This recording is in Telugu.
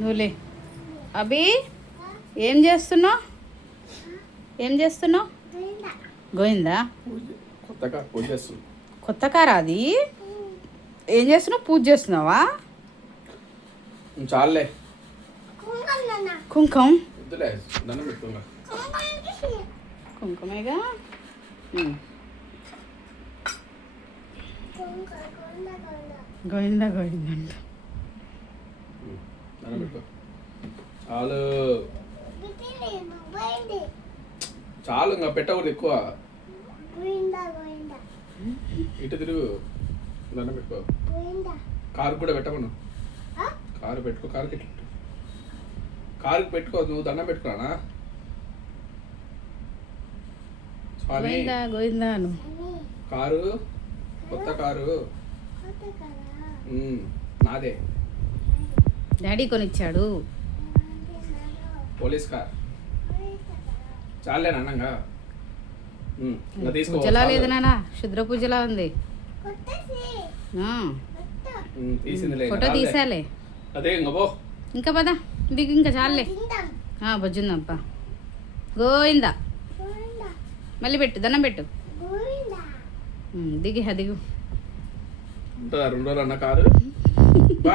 నువ్వులే. అభి ఏం చేస్తున్నావు? ఏం చేస్తున్నావు? గోయిందా? కొత్త కారా అది? ఏం చేస్తున్నావు? పూజ చేస్తున్నావా? చాలే కుంకుమ దండం పెట్టుకోగా. కుంకుమేగా. గోయిందా గోయిందా అంట. దండం పెట్టుకో. చాలు చాలు, ఇంకా పెట్టకూడదు ఎక్కువ. ఇటు తిరుగు. దండం పెట్టుకో. కారు కూడా పెట్టమను. కారు పెట్టుకో. కారుకి ఇట్లా పెట్టు. కారుకి పెట్టుకో. నువ్వు దండం పెట్టుకురానా స్వామి? గోయిందా గోయిందా అను. కారు కొత్త కారు నాదే. డాడీ కొనిచ్చాడు. Police car. చాలే నాన్నంగా. పూజలా లేదు నాన్న, శుద్ర పూజలా ఉంది. తీసిందిలే. ఫోటో తీసాలే. అదే ఇంకా పో. ఇంకా పదా దిగు, ఇంకా చాలే. బొజ్జుందబ్బా. గోయిందా. మళ్ళీ పెట్టు, దండం పెట్టు. దిగు దిగు. 2 రోజులు అన్న కారు.